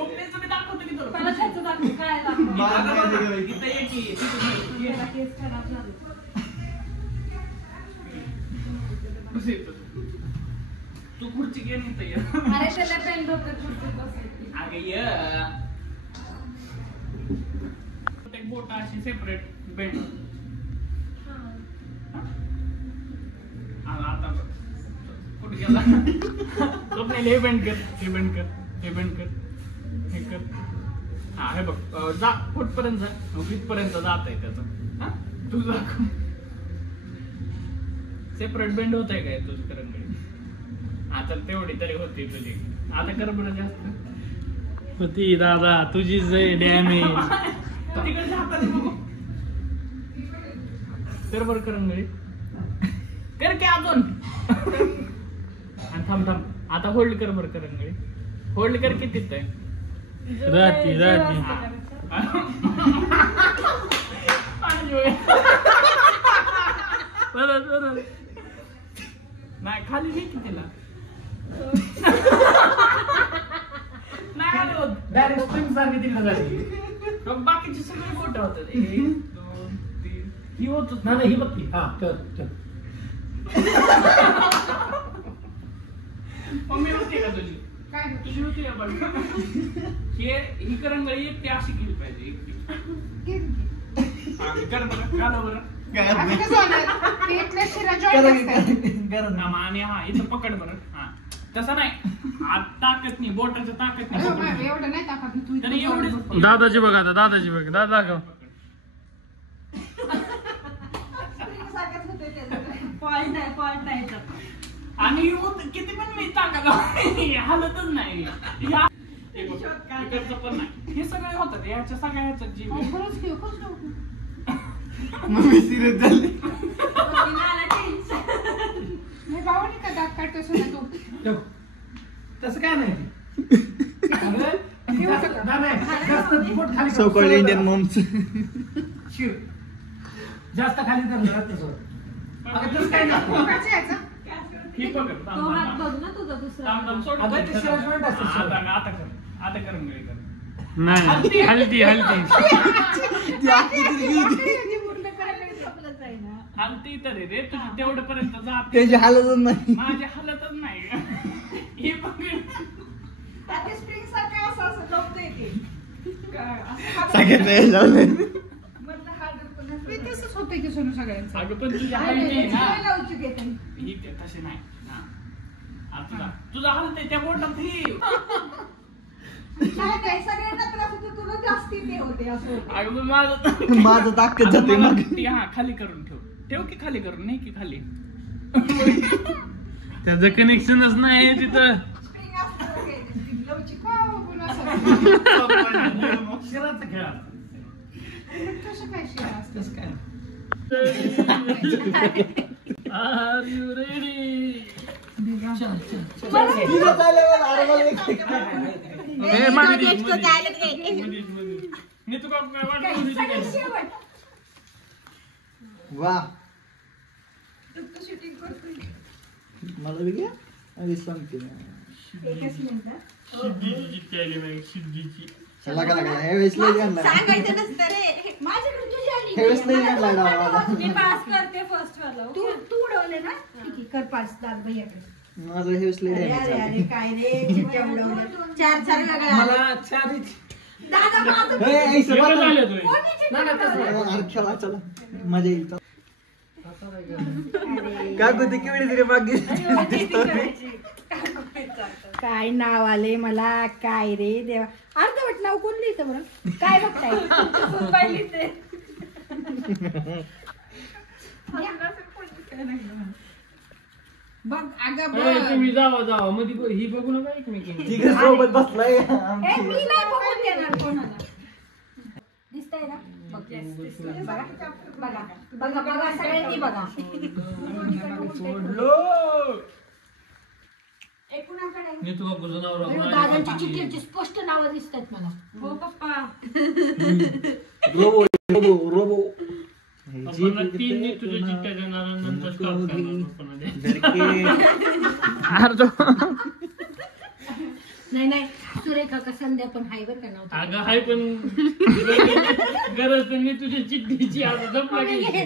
स्वप्नेचं मी दाखवतो की तुला मला त्याचं दाखव काय दाखव इथं ये की केस खराब झाले कसं येतो तू खुर्ची घे नाही तर अरे त्याला पेन डोक्यात खुर्चीत बसायची अगं ये एक बोट अशी सेपरेट बेंड आता कुठे गेला स्वप्नेला हे बेंड कर हे बेंड कर हे बेंड कर हे कर हा हे बघ जा कुठपर्यंत जा इथपर्यंत जात आहे त्याचं हा तू जा सेपरेट बेंड होत आहे काय तुझं करंगडी आता तेवढी तरी होती तुझी आता कर बरं जास्त होती दादा तुझी डॅमेज तिकडे हाताने बघू कर बरं करंगडी कर की अजून आणि थांब थांब आता होल्ड कर बरं करंगडी होल्ड कर किती आहे राहती परत नाही खाली घे की तिला नाही आलं होत डायरेक्ट स्ट्रिंग सारखी तिकडे झाली बाकीचे सगळे मोठे होतात 1 2 3 ही होतच नाही ही बघ की हा चल मम्मी होती का तुझी काय तुझी होती का पण ही करंगळी एकटी अशी केली पाहिजे एकटी कर बरं घाला बरं आणि हा इथं पकड बरं हा तसं नाही ताकद नाही बोटाचं ताकद नाही एवढं नाही ताकद तरी एवढीच दादाची बघ आता दादाची बघ दादा दाखव पॉइंट आहे आणि किती पण मी ताकद हालतच नाही इकडचं पण नाही हे सगळे होतात याच्या सगळ्या ह्याच्यात जीव आहे. खरंच घेऊ मम्मी सिरियस झाली मी भावानी का दात काढतो सुद्धा तू तसं काय नाही सो कॉल्ड इंडियन मॉम्स जास्त खाली धरलं तसं तसं काय नाही ही पकड तो हात बघ ना तुझा दुसरा सोड अगं ते सरळ असतं सर. आता कर कर नाही हलती हलती तरी रे तुझी तेवढं पर्यंत जात त्याची हालतच नाही माझी हालतच नाही हे पकड स्प्रिंग सारखं असं लपतंय ते सगळ्यांना लावलं तसंच होतंय की सोनू सगळ्यांचं अगं पण तुझी हालते ना लवचिक येते ही ते तसे नाही तुझा हालते त्या बोटात ही काय सगळ्यांना त्रास होतो तुला जास्ती ते होते असं अगं माझं माझं ताकद जाते मग हा खाली करून ठेव की खाली करून नाही की खाली त्याचं कनेक्शनच नाही तिथं स्प्रिंग असतं लवचिक बोला शिराचा खेळ कसं काय शिरा असतं तसं काय आर यू रेडी वा शूटिंग करतोय मला बी घ्या आणि सांगते एकच मिनिट सिद्धीची लगा हे वेळेस लई घालणार सांगायचं नसतं रे माझ्याकडे तुझी आली हे वेळेस लई घालणार डावा मी पास करते फर्स्ट वाला तू उडवले ना ठीक आहे कर पास दाद भैयाकडे माझं हे वेळेस लई अरे डॅमेज काय रे चिट्ट्या उडवल्या चार वेगळ्या मला चारी दादा माझं खेळा चला मजा येईल काकू ते केवढी तरी बाकी काय नाव आले मला काय रे देवा अर्धवट नाव कोण लिहितं बरं काय बघताय लिहिते बघ अगं बघ तुम्ही जावा मध्ये ही बघू नका एकमेकांना ठीक आहे सोबत बसलाय मी नाही बघून देणार कोणाला दिसतंय ना बघ दिसतंय. बघा सगळ्यांनी बघा मी तुला गुजनावर दादांची चिठ्ठीची स्पष्ट नावं दिसतात मला हो पप्पा रोबो रोबो रोबो तीन तुझ्या चिठ्ठ्या देणार नंतर स्टॉप नाही सुरेखा का संध्या पण हाय बरं का नाव. अगं हाय पण गरज त्यांनी तुझ्या चिठ्ठीची आता जपला गेली.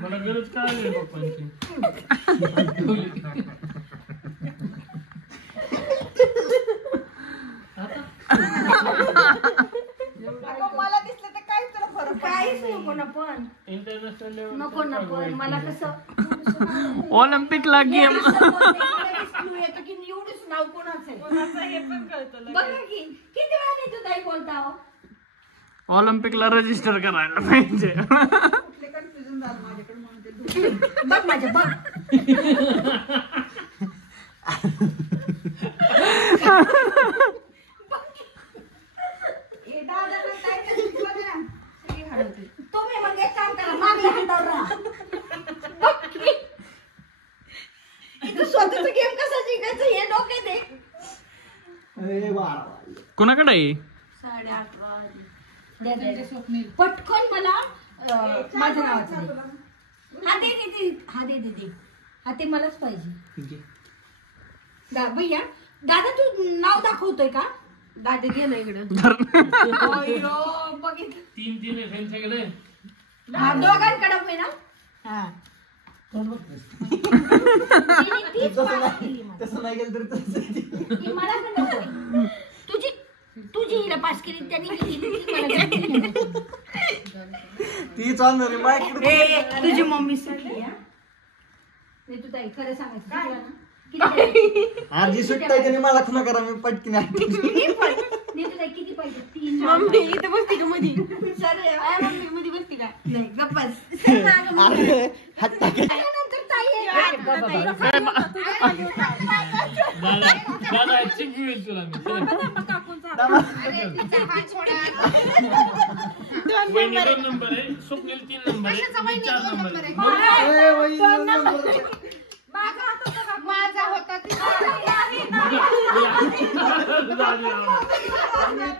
मला गरज काय आहे पप्पांची. मला दिसलं तर काहीच तुला फरक काहीच नको ना पण इंटरनॅशनल लेवल नको ना पण मला कसं ऑलिम्पिकला गेम येतं की एवढंच नाव कोणाचं आहे कोणाचं हे पण कळतं लगेच. बघा की किती वेळा तू ताई बोलता हो? ऑलिम्पिकला रजिस्टर करायला पाहिजे. कुठले कन्फ्युजन झालं माझ्याकडे म्हणून ते बघ माझ्या बघ हे दादा पण काय करते बघ ना. सगळी हरवते. तुम्ही मग एक काम करा मागल्या हातावर राहा. बघ की. इथं स्वतःच गेम कसा जिंकायचं हे डोक्यात आहे. अरे वा. कोणाकडे आहे? 8:30 वाजले. पटकन मला माझ्या नावाचं दे. हा दे दीदी हा दे दीदी हा ते मलाच पाहिजे. ठीक आहे. भैया दादा तू नाव दाखवतोय का? दादा गेलं इकडं. अय्यो, बघितलं. 3 आहे त्यांच्याकडे. हा दोघांकडे आहे ना. हा तोंड बघ. तिने तीच तसं पास नाही केली मला. तसं नाही गेलं तर तसं. ही मला पण नको आहे. तुझी हिला पास केली त्यांनी केली, ती मला केली. ती चालणार आहे माझ्याकडे. तुझी मम्मी सुटली हा. नाही तू ताई खरं सांगायचं तुला ना किती आजी सुट्टाय त्याने मला खुना करा मी पटकीन नाही तू ताई किती पाहिजे 3 मम्मी इथे बसती का मधी? सर मम्मी मध्ये बसती का? नाही गप्पस सर मागं अरे हात टाक. नंतर ताई आहे. दादा चिप मिळेल तुला मी. वहिनी 2 नंबर आहे, स्वप्नील 3 नंबर आहे, मी 4 नंबर आहे. अरे वही नंबर. माझा होता ती. आणि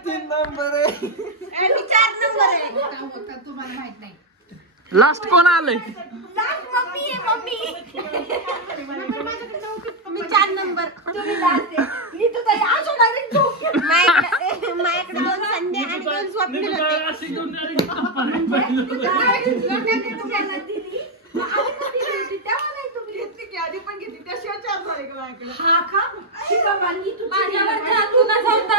3 नंबर आहे. आणि 4 नंबर आहे. होता तुम्हाला माहित नाही. लास्ट कोण आलंय? लास्ट मम्मी आहे मम्मी. मी 4 नंबर. तुम्ही लास्ट आहे. मी तू ताई आज डायरेक्ट झोप घेत. माझ्याकडे 2 संध्या आणि 2 स्वप्नील निघू होते. काय अशी घेऊन direct गप्पा नाही लोकांनी तुम्हाला दिली. आधी कधी दिली? तेव्हा नाही तुम्ही घेतली की आधी पण घेतली त्याशिवाय 4 झाले का माझ्याकडे. हा का? शिवबाई, तू माझ्यावर चिडली. कुणाचा होता?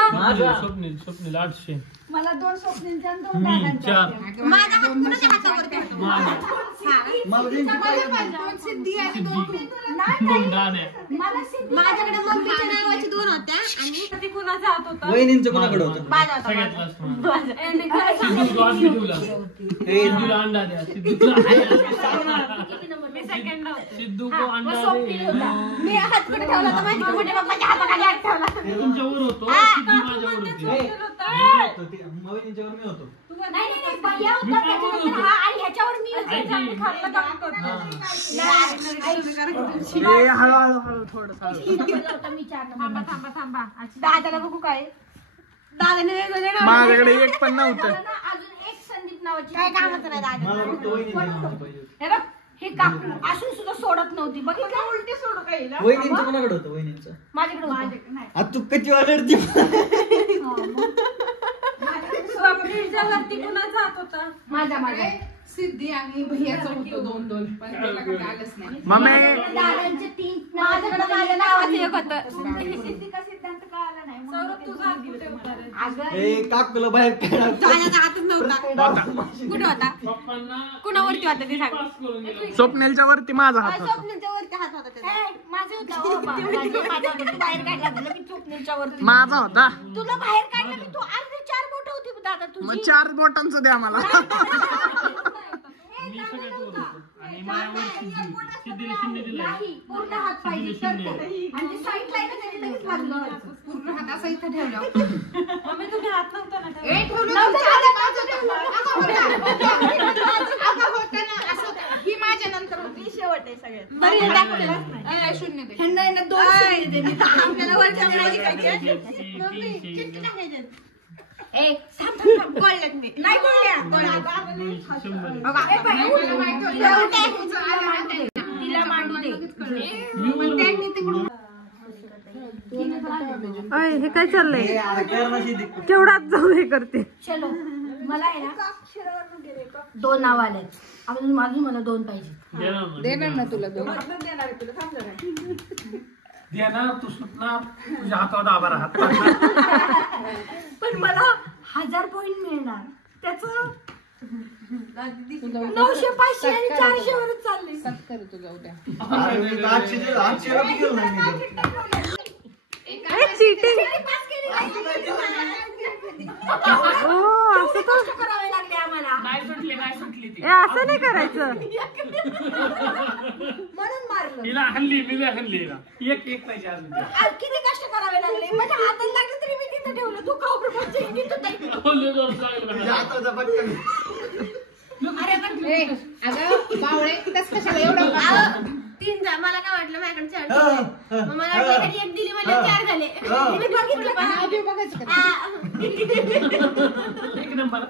स्वप्नील 800. मला 2 स्वप्नीलच्या आणि 2 मी दादांच्या 4. होत्या. माझा हात कुणाच्या हातावरती होता? माझा. मला त्यांची पाहिजे. 2 सिद्धी आणि 2 नाही, 2 दाद्या. मला सिद्धी माझ्याकडे मम्मीच्या नावाची 2 होत्या आणि ती कुणाचा हात होता? वहिनींचं कोणाकडे होतं? माझा होता. सगळ्यात last माझा. आणि खरं सांग, सिद्धू आधी ठेवला. सिद्धूला अंडा द्या. सिद्धूला किती नंबर? मी सेकंडला होते. सिद्धू को मग अंडा स्वप्नील दे. होता. मी हात कुठे ठेवला तर माझ्या मोठ्या पप्पाच्या हाताखाली हात ठेवला. ते तुमच्यावर होतो, सिद्धी माझ्यावर होती. मी होतो ते. वहिनींच्यावर मी होतो. नाही नाही नाही भैया होता त्याच्यानंतर हा आणि ह्याच्यावर मी होते. ऐक की. खाल्लं काम करतो. हळूहळू थोडं तीन नंबरला होता, मी 4 नंबर. थांबा. दादाला बघू काय? दादाने वेगवेगळे नाव माझ्याकडे एक पण नव्हतं. मला ना अजून एक संदीप नावाची काय कामाचं नाही दादा. मला फक्त वहिनींचं नाव पाहिजे. हे बघ हे काकू असून सुद्धा सोडत नव्हती बघितलं. उलटी सोडू काही ना. वहिनींचं कोणाकडे होतं? वहिनींचं. माझ्याकडे होतं. आता तू कच्ची ऑर्डर स्वप्नीलच्या वरती कुणाचा हात होता? माझा सिद्धी आणि भैयाचं होतं 2-2 पण त्याला काही आलंच नाही. मम्मी दादांचे 3 माझ्याकडे माझ्या नावाचं एक होतं. सिद्धी का सिद्धांत कळाला नाही म्हणून सौरभ तुझा हात कुठे होता रे? अगं ए काकुला बाहेर काढा. माझ्या हातच नव्हता. कुठे होता? पप्पांना कुणावरती होता ते सांग. पास करून दिलं. स्वप्नीलच्या वरती माझा हात होता. स्वप्नीलच्या वरती हात होता त्याचा. ए, माझं होतं हो बा. माझं होतं. तू बाहेर काढला तुला मी स्वप्नीलच्या वरती माझा होता. तुला बाहेर काढलं मी तू अर्धे 4 बोट होती दादा मग तुझी 4 बोटांचं द्या मला. मी सगळ्यात वर होतो. आणि माझ्यावर सिद्धी होती. सिद्धीने शून्य दिलं. नाही पूर्ण हात पाहिजे तर तो. आणि ते साईडला आहे ना त्याने लगेच लागलं व्हायचं. पूर्ण हात असा इथं ठेवला. मम्मी तुम्ही हात नव्हता ना ठेवला? ही माझ्या नंतर होती. शेवट आहे सगळ्यात. बरं हे दाखवलेलंच नाही. शून्य दे. ह्यांना आहे ना 2 शून्य दे. आपल्याला वरच्या मुलाची काय ते? मम्मी तीनशे. किती टाकायचे? ए थांब. कळलं नाही. नाही बोलल्या. शंभर. बघा, ए, बाई, तुला माहिती होतं. तिला मांडू दे. तिला मांडू दे. मी वर होतो. अय हे काय चाललंय केवढाच जाऊ हे करते. चलो मला आहे ना 2 नाव आले अजून मला 2 पाहिजे. देणार ना तुला 2. देणार तू सुटणार तुझ्या हातावर दाबा राहत. पण मला 1000 पॉइंट मिळणार त्याच 900 500 आणि 400 वरच चालले. सत्तर तुझा उद्या चीटिंग. असं कष्ट करावे लागले आम्हाला नाही सुटली ती. असं नाही करायचं. म्हणून मारलं. हिला हल्ली मी हल्ली एक पाहिजे अजून. किती कष्ट करावे लागले माझ्या हातात लागलं तरी मी तिथे ठेवलं. तू कावर म्हणजे अगं बावळे तस कशाला एवढं 3 झाले. मला काय वाटलं माझ्याकडे 4 झाले. मग मला वाटलं एखादी 1 दिली मला 4 झाले. मी बघितलं पण बघायचं का? एक नंबर.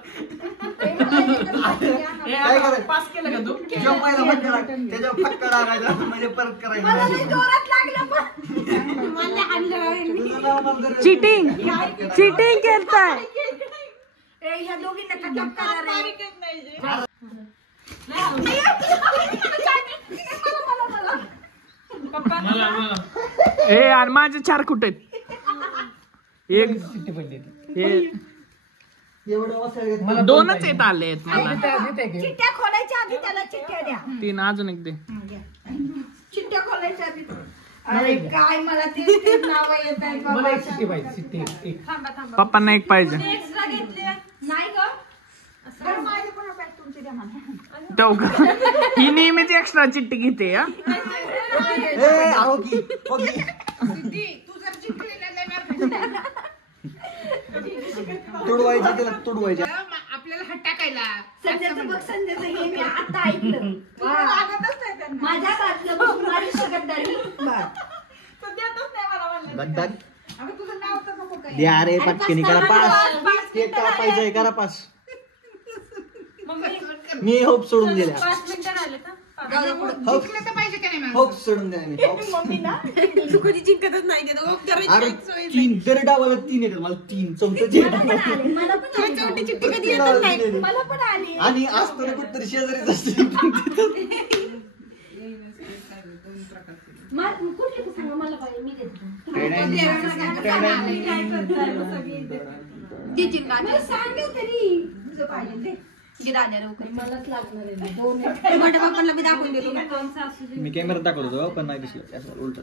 पास केलं का तू? त्याच्या फटका टाकायचा म्हणजे परत करायचं. मला लई जोरात लागलं पण मला हाणलं. चीटिंग केलताय. ह्या दोघींना खटक करा रे. मला ए आणि माझे 4 कुठे आहेत? एक मला 2च येत आले मला. चिठ्ठ्या खोलायच्या आधी त्याला चिठ्ठ्या द्या. 3 अजून एक दे. चिठ्ठ्या खोलायच्या आधी. अरे काय मला ते नाव येत आहे मला एक शिट्टी पाहिजे शिट्टी एक. पप्पांना एक पाहिजे. एक्स्ट्रा घेतले नाही ग. बरं, माझे पण पॅक तुमचे द्या मला. ही नेहमीच एक्स्ट्रा चिठ्ठी घेते. तू जर तुडवायचे त्याला तुडवायचे. आपल्याला हात टाकायला संध्याचं बघ संध्याचं हे मी आता ऐकलं. माझ्या बाजूला बसून माझी सकटदारी. गद्दार द्या रे पटकनी करा पास. केक कापायचंय करा पास. मी होप सोडून दिल्या. 5 मिनिटं राहिले का? पाहिजे का नाही होप सोडून द्या. तू कधी जिंकतच नाही ते दोघं करायची अरे काहीच सोय नाही. 3 दर डावाला 3 येतात मला 3 चौथं मला पण आले. चौथी चिठ्ठी कधी येतच नाही. मला पण आली. आणि असताना कुठतरी शेजारीच असते. कुठली तू सांगा मला पाहिजे मी देते. देशील का? मला सांग तरी तुझं पाहिजे ते. घे दाद्या लवकर. मलाच लागणार आहे 2. मोठ्या बापांना मी दाखवून देतो. मी कॅमेरा दाखवत होतो पण नाही दिसलं असं उलट.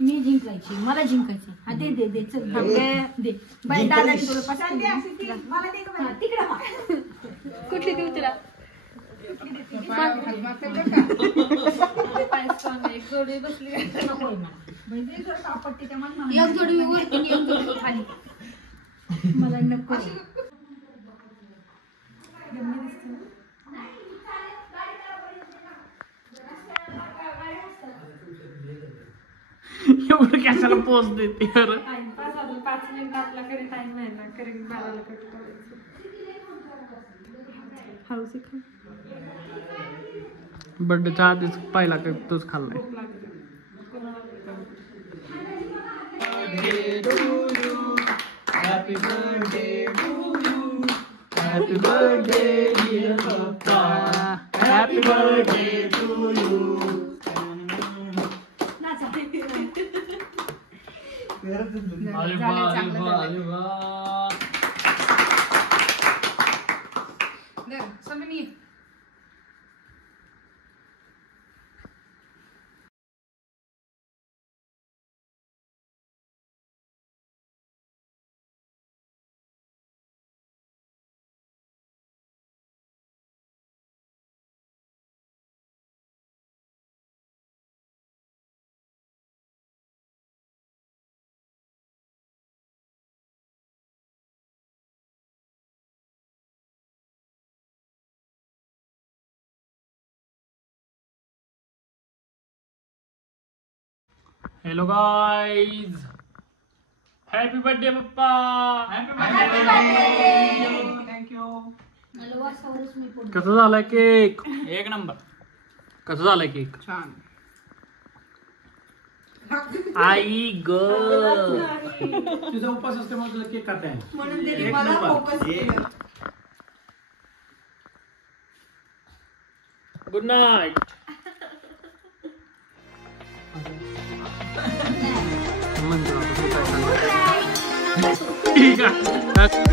मी जिंकायची मला जिंकायची. हा दे चल दे. बाय दादा तिकडे तिकडे कुठली देऊ तुला? एक जोडी वरती एक जोडी खाली. मला नको. एवढं कशाला पोच देते. बर्थडेच्या आधीच पहिला केक तूच खाल्लाय. Happy birthday happy birthday dear पप्पा. Happy birthday to you. अरे वा अरे वा अरे वा. हेलो गाइस, हैप्पी बर्थडे पप्पा. थँक्यू. मी कसं झालाय केक? 1 नंबर. कसं झालाय केक? छान. आई ग तुझा उपास असते मग तुला केक कापताय म्हणून त्यांनी एक मला नंबर. फोकस केलं. Good night. Good night. ठीक आहे.